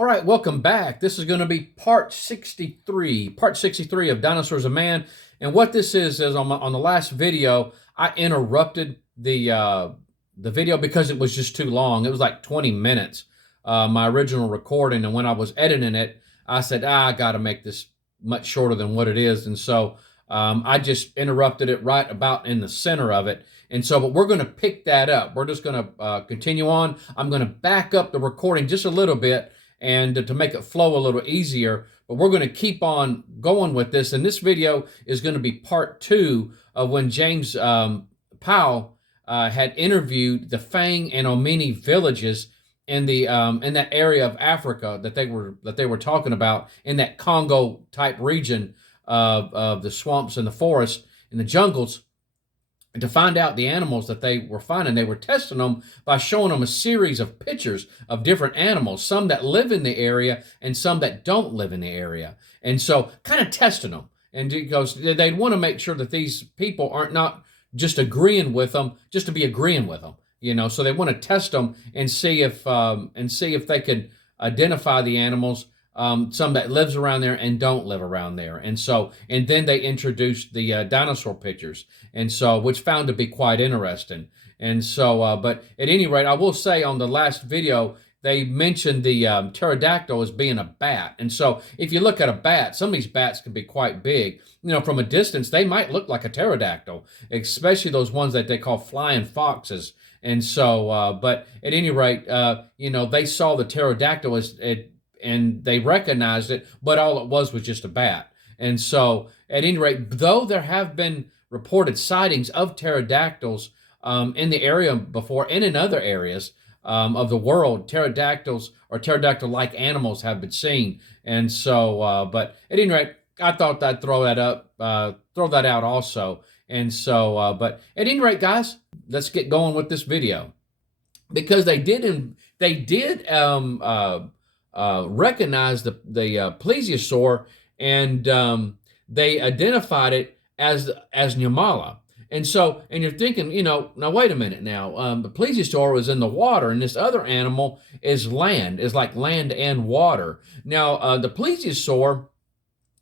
All right, welcome back. This is going to be part 63 of Dinosaurs Man. And what this is on the last video, I interrupted the video because it was just too long. It was like 20 minutes, my original recording. And when I was editing it, I said, I got to make this much shorter than what it is. And so I just interrupted it right about in the center of it. And so, but we're going to pick that up. We're just going to continue on. I'm going to back up the recording just a little bit and to make it flow a little easier. But we're going to keep on going with this. And this video is going to be part 2 of when James Powell had interviewed the Fang and Omiene villages in that area of Africa that they were talking about, in that Congo type region of the swamps and the forests and the jungles. And to find out the animals that they were finding, they were testing them by showing them a series of pictures of different animals, some that live in the area and some that don't live in the area. And so kind of testing them. And because they want to make sure that these people aren't not just agreeing with them, just to be agreeing with them, so they want to test them and see if they could identify the animals, some that lives around there and don't live around there. And then they introduced the dinosaur pictures, and so, which found to be quite interesting. And so, but at any rate, I will say on the last video, they mentioned the pterodactyl as being a bat. And so if you look at a bat, some of these bats can be quite big. From a distance, they might look like a pterodactyl, especially those ones that they call flying foxes. And so, but at any rate, they saw the pterodactyl and they recognized it, but all it was just a bat. And so, at any rate, though there have been reported sightings of pterodactyls in the area before and in other areas of the world, pterodactyls or pterodactyl-like animals have been seen. And so, but at any rate, I thought I'd throw that out also. And so, but at any rate, guys, let's get going with this video, because they did recognize the plesiosaur, and they identified it as Nyamala. And so, and you're thinking, now wait a minute. Now, the plesiosaur was in the water, and this other animal is like land and water. Now, the plesiosaur,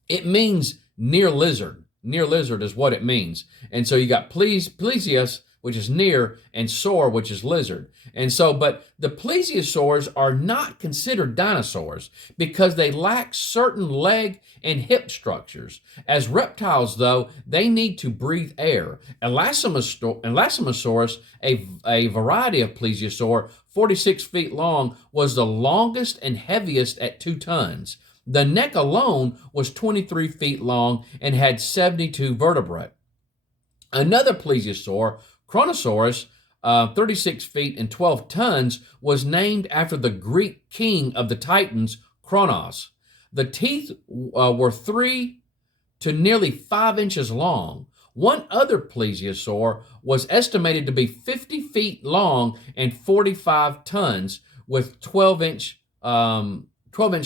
it means near lizard. Near lizard is what it means. And so you got plesios, which is near, and saur, which is lizard. And so, but the plesiosaurs are not considered dinosaurs because they lack certain leg and hip structures. As reptiles, though, they need to breathe air. Elasmosaurus, a variety of plesiosaur, 46 feet long, was the longest and heaviest at 2 tons. The neck alone was 23 feet long and had 72 vertebrae. Another plesiosaur, Kronosaurus, 36 feet and 12 tons, was named after the Greek king of the Titans, Kronos. The teeth were 3 to nearly 5 inches long. One other plesiosaur was estimated to be 50 feet long and 45 tons, with 12-inch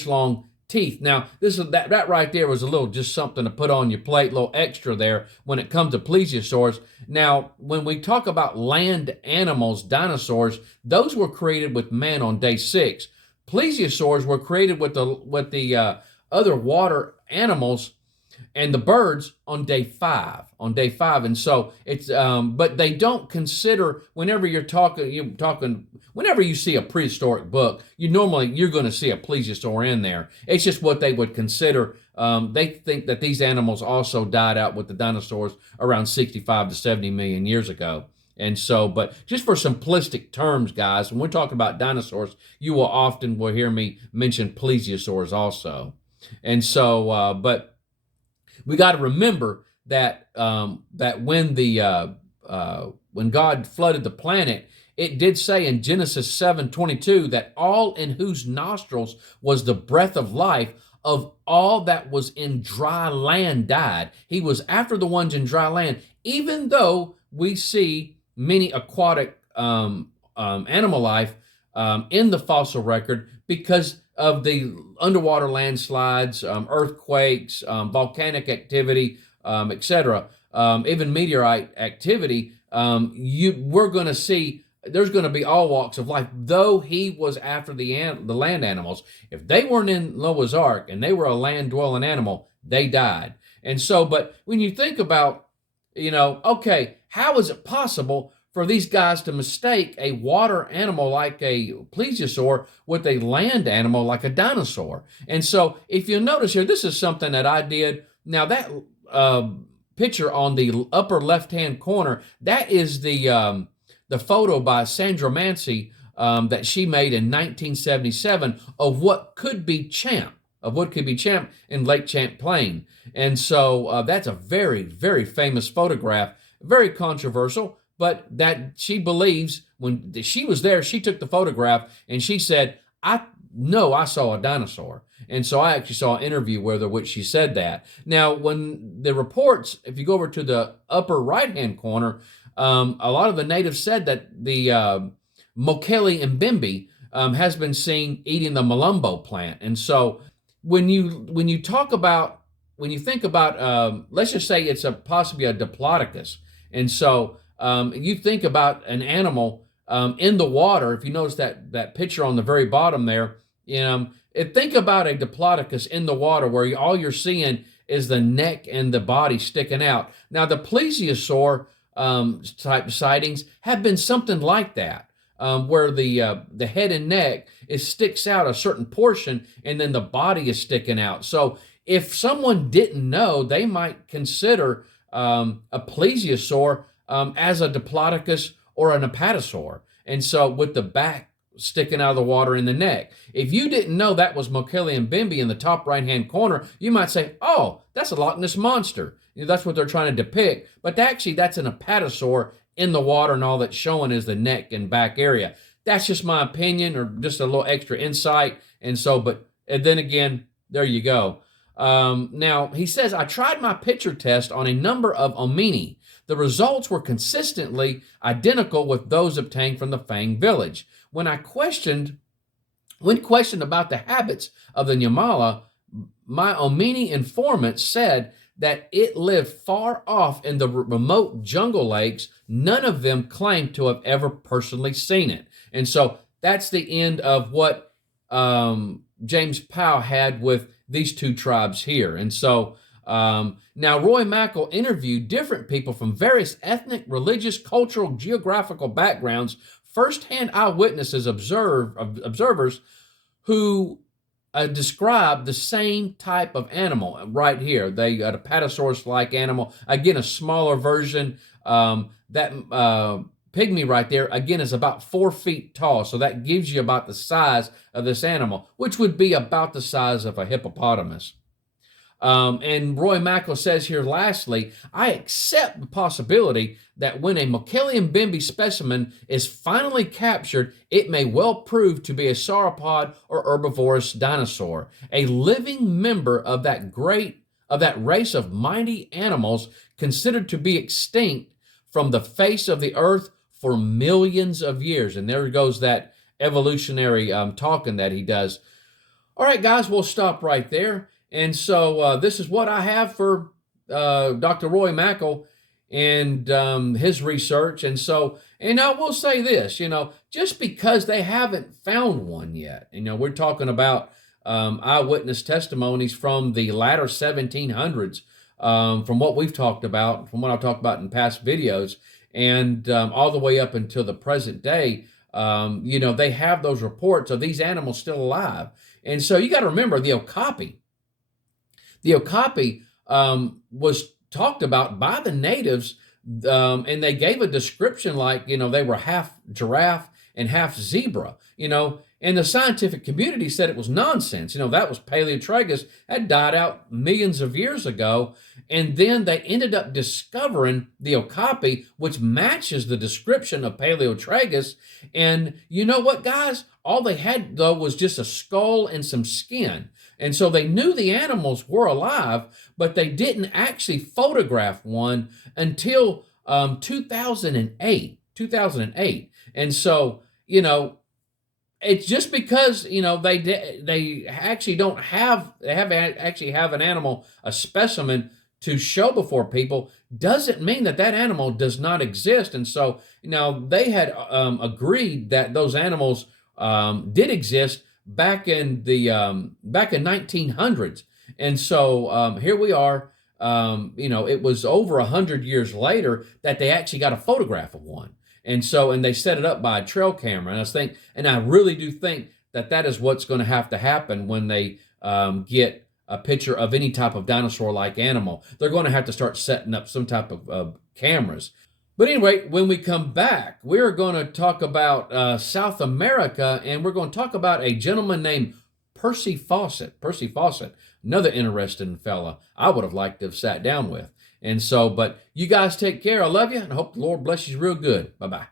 long teeth. Now, that right there was a little just something to put on your plate, a little extra there when it comes to plesiosaurs. Now, when we talk about land animals, dinosaurs, those were created with man on day 6. Plesiosaurs were created with the other water animals and the birds on day 5. And so it's but they don't consider, whenever you're talking whenever you see a prehistoric book, you're going to see a plesiosaur in there. It's just what they would consider. They think that these animals also died out with the dinosaurs around 65 to 70 million years ago. And so, but just for simplistic terms, guys, when we're talking about dinosaurs, you will often hear me mention plesiosaurs also. And so, but we got to remember that when God flooded the planet, it did say in Genesis 7:22 that all in whose nostrils was the breath of life of all that was in dry land died. He was after the ones in dry land, even though we see many aquatic animal life in the fossil record because of the underwater landslides, earthquakes, volcanic activity, etc., even meteorite activity. We're going to see there's going to be all walks of life, though he was after the land animals. If they weren't in Noah's Ark and they were a land-dwelling animal, they died. And so, but when you think about, okay, how is it possible for these guys to mistake a water animal like a plesiosaur with a land animal like a dinosaur? And so, if you notice here, this is something that I did. Now, that picture on the upper left-hand corner, that is the photo by Sandra Mancy that she made in 1977 of what could be Champ, in Lake Champlain. And so that's a very, very famous photograph, very controversial, but that she believes when she was there, she took the photograph and she said, I know I saw a dinosaur. And so I actually saw an interview with her, which she said that. Now, when the reports, if you go over to the upper right-hand corner, a lot of the natives said that the Mokele Mbembe has been seen eating the Malumbo plant. And so when you think about, let's just say it's possibly a Diplodocus. And so you think about an animal in the water. If you notice that picture on the very bottom there, think about a Diplodocus in the water where all you're seeing is the neck and the body sticking out. Now, the plesiosaur type sightings have been something like that, where the head and neck sticks out a certain portion, and then the body is sticking out. So if someone didn't know, they might consider a plesiosaur as a Diplodocus or an apatosaur, and so with the back sticking out of the water in the neck. If you didn't know that was Mokele Mbembe in the top right-hand corner, you might say, oh, that's a Loch Ness Monster. That's what they're trying to depict. But actually, that's an apatosaur in the water, and all that's showing is the neck and back area. That's just my opinion, or just a little extra insight. And then again, there you go. Now, he says, I tried my picture test on a number of Omiene. The results were consistently identical with those obtained from the Fang village. When questioned about the habits of the Nyamala, my Omiene informant said that it lived far off in the remote jungle lakes. None of them claimed to have ever personally seen it. And so that's the end of what James Powell had with these two tribes here. And so now Roy Mackal interviewed different people from various ethnic, religious, cultural, geographical backgrounds, first-hand eyewitnesses, observers who describe the same type of animal right here. They got a Patasaurus-like animal. Again, a smaller version. That pygmy right there, again, is about 4 feet tall. So that gives you about the size of this animal, which would be about the size of a hippopotamus. And Roy Mackal says here, lastly, I accept the possibility that when a Mokele Mbembe specimen is finally captured, it may well prove to be a sauropod or herbivorous dinosaur, a living member of that race of mighty animals considered to be extinct from the face of the earth for millions of years. And there goes that evolutionary talking that he does. All right, guys, we'll stop right there. And so this is what I have for Dr. Roy Mackal and his research. And so, I will say this, just because they haven't found one yet, we're talking about eyewitness testimonies from the latter 1700s, from what we've talked about, from what I've talked about in past videos, and all the way up until the present day, they have those reports of these animals still alive. And so you got to remember the okapi. The okapi was talked about by the natives, and they gave a description like, they were half giraffe and half zebra, and the scientific community said it was nonsense. That was Paleotragus, that died out millions of years ago, and then they ended up discovering the okapi, which matches the description of Paleotragus. And you know what, guys? All they had, though, was just a skull and some skin. And so they knew the animals were alive, but they didn't actually photograph one until 2008. And so, it's just because, they actually don't have, actually have an animal, a specimen to show before people doesn't mean that that animal does not exist. And so, they had agreed that those animals did exist back in the back in 1900s. And so here we are. It was over 100 years later that they actually got a photograph of one. And so, and they set it up by a trail camera. And I really do think that that is what's going to have to happen when they get a picture of any type of dinosaur-like animal. They're going to have to start setting up some type of cameras. But anyway, when we come back, we're going to talk about South America, and we're going to talk about a gentleman named Percy Fawcett. Percy Fawcett, another interesting fella I would have liked to have sat down with. And so, but you guys take care. I love you, and I hope the Lord bless you real good. Bye-bye.